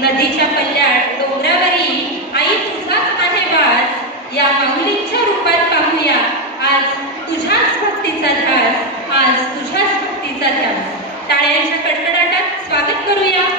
नदीच्या पल्ल्यात डोंगरावरी आई तुझाच आहे वास, या माऊलींच्या रूपात पाहूया आज तुझ्याच भक्तीचा ध्यास, आज तुझ्याच भक्तीचा ध्यास. टाळ्यांच्या कडकडाटात स्वागत करूया